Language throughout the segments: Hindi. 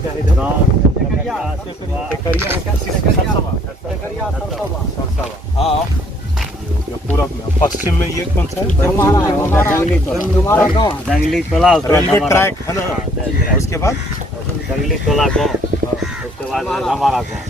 क्या है हाँ पूरब में। पश्चिम में ये कौन सा है? जंगली टोला, रेलवे ट्रैक है ना। उसके बाद जंगली टोला गाँव, उसके बाद हमारा गाँव।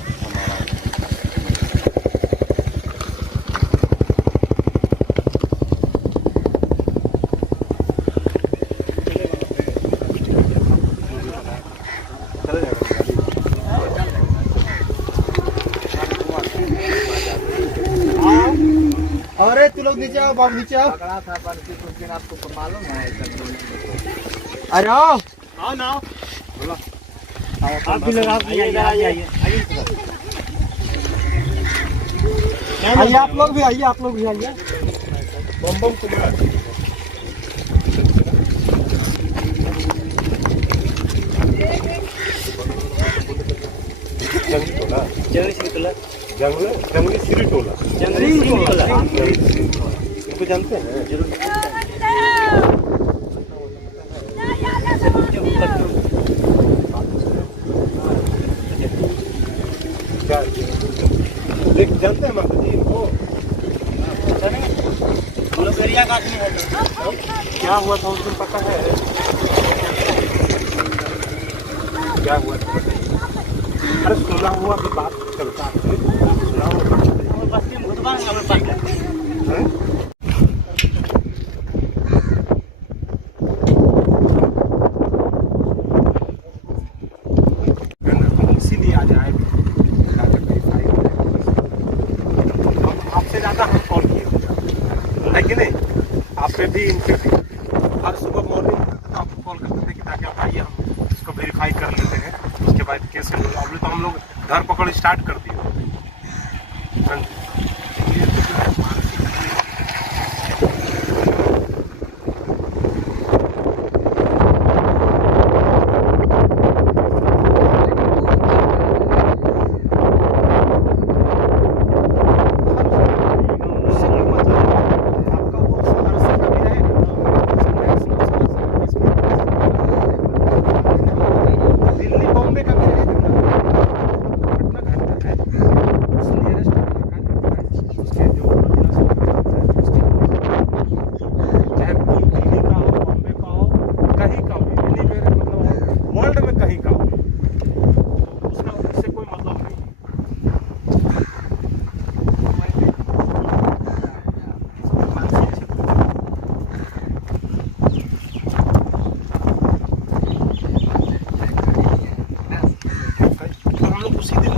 अरे तू लोग नीचे आओ, बाबू नीचे आओ। आपको मालूम है? अरे आओ आओ ना, आप भी लोग आइए। आइए, आप लोग भी आइए, आप लोग भी आइए। बम बम कुमार जंगली टोला, जंगली सिरी टोला, इनको जानते हैं? देख जानते हैं माता जी इनको? क्या हुआ था उस दिन पता है? क्या हुआ था? अरे सुना हुआ की बात चलता है, सुना हुआ इसीलिए आ जाए। आपसे ज्यादा हम कॉल किए है कि नहीं? आप पे भी इनके भी हर सुबह मॉर्निंग आपको कॉल करते थे कि ताकि आप आइए, हम इसको वेरीफाई कर लेते हैं। उसके बाद केस अभी तो हम लोग धरपकड़ स्टार्ट कर दिए। उसी दिन